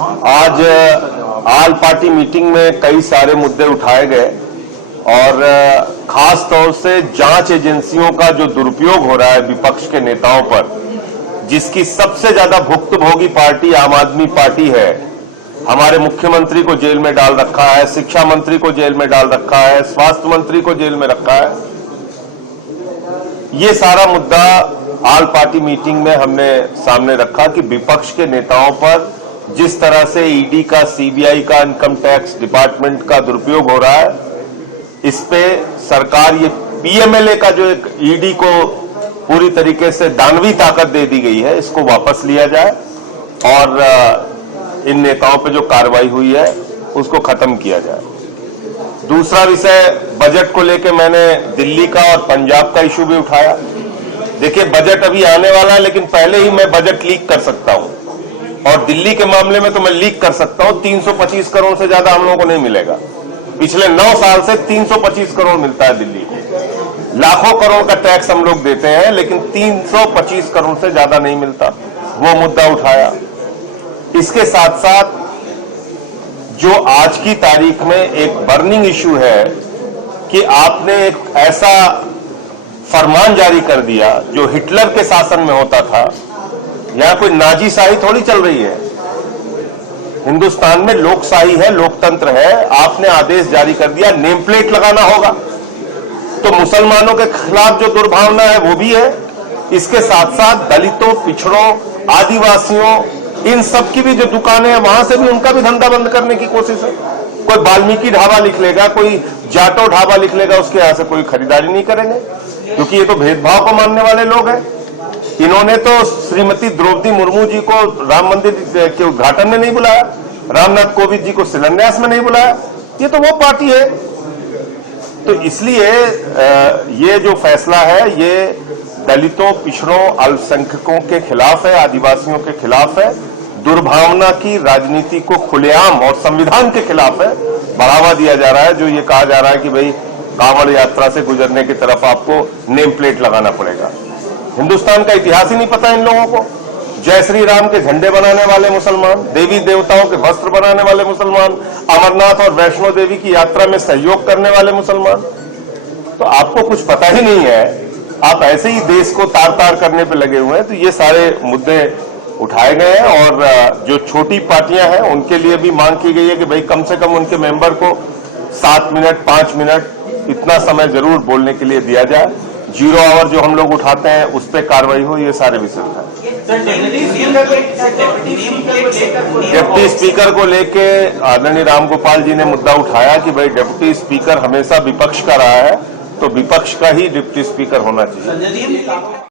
आज आल party meeting में कई सारे मुद्दे उठाए गए और खास तौर से जांच एजेंसियों का जो दुरुपयोग हो रहा है विपक्ष के नेताओं पर, जिसकी सबसे ज्यादा भुक्तभोगी पार्टी आम आदमी पार्टी है। हमारे मुख्यमंत्री को जेल में डाल रखा है, शिक्षा मंत्री को जेल में डाल रखा है, स्वास्थ्य मंत्री को जेल में रखा है। ये सारा मुद्दा आल पार्टी मीटिंग में हमने सामने रखा कि विपक्ष के नेताओं पर जिस तरह से ईडी का, सीबीआई का, इनकम टैक्स डिपार्टमेंट का दुरुपयोग हो रहा है, इस पे सरकार ये पीएमएलए का जो एक ईडी को पूरी तरीके से दानवी ताकत दे दी गई है, इसको वापस लिया जाए और इन नेताओं पे जो कार्रवाई हुई है उसको खत्म किया जाए। दूसरा विषय, बजट को लेकर मैंने दिल्ली का और पंजाब का इशू भी उठाया। देखिए, बजट अभी आने वाला है, लेकिन पहले ही मैं बजट लीक कर सकता हूं और दिल्ली के मामले में तो मैं लीक कर सकता हूं। 325 करोड़ से ज्यादा हम लोगों को नहीं मिलेगा। पिछले 9 साल से 325 करोड़ मिलता है दिल्ली को। लाखों करोड़ का टैक्स हम लोग देते हैं, लेकिन 325 करोड़ से ज्यादा नहीं मिलता। वो मुद्दा उठाया। इसके साथ साथ जो आज की तारीख में एक बर्निंग इशू है कि आपने एक ऐसा फरमान जारी कर दिया जो हिटलर के शासन में होता था। यहां कोई नाजीशाही थोड़ी चल रही है। हिंदुस्तान में लोकशाही है, लोकतंत्र है। आपने आदेश जारी कर दिया, नेम प्लेट लगाना होगा। तो मुसलमानों के खिलाफ जो दुर्भावना है वो भी है। इसके साथ साथ दलितों, पिछड़ों, आदिवासियों, इन सब की भी जो दुकानें हैं वहां से भी उनका भी धंधा बंद करने की कोशिश है। कोई वाल्मीकि ढाबा लिख लेगा, कोई जाटो ढाबा लिख लेगा, उसके यहां से कोई खरीदारी नहीं करेंगे, क्योंकि ये तो भेदभाव को मानने वाले लोग हैं। इन्होंने तो श्रीमती द्रौपदी मुर्मू जी को राम मंदिर के उद्घाटन में नहीं बुलाया, रामनाथ कोविंद जी को शिलान्यास में नहीं बुलाया। ये तो वो पार्टी है। तो इसलिए ये जो फैसला है ये दलितों, पिछड़ों, अल्पसंख्यकों के खिलाफ है, आदिवासियों के खिलाफ है। दुर्भावना की राजनीति को खुलेआम और संविधान के खिलाफ है। बढ़ावा दिया जा रहा है। जो ये कहा जा रहा है कि भाई कांवड़ यात्रा से गुजरने की तरफ आपको नेम प्लेट लगाना पड़ेगा। हिंदुस्तान का इतिहास ही नहीं पता इन लोगों को। जय श्री राम के झंडे बनाने वाले मुसलमान, देवी देवताओं के वस्त्र बनाने वाले मुसलमान, अमरनाथ और वैष्णो देवी की यात्रा में सहयोग करने वाले मुसलमान। तो आपको कुछ पता ही नहीं है, आप ऐसे ही देश को तार तार करने पे लगे हुए हैं। तो ये सारे मुद्दे उठाए गए हैं और जो छोटी पार्टियां हैं उनके लिए भी मांग की गई है कि भाई कम से कम उनके मेंबर को 7 मिनट, 5 मिनट इतना समय जरूर बोलने के लिए दिया जाए। 0 आवर जो हम लोग उठाते हैं उस पर कार्रवाई हो। ये सारे विषय उठाए। डिप्टी स्पीकर को लेके आदरणीय रामगोपाल जी ने मुद्दा उठाया कि भाई डिप्टी स्पीकर हमेशा विपक्ष का रहा है, तो विपक्ष का ही डिप्टी स्पीकर होना चाहिए।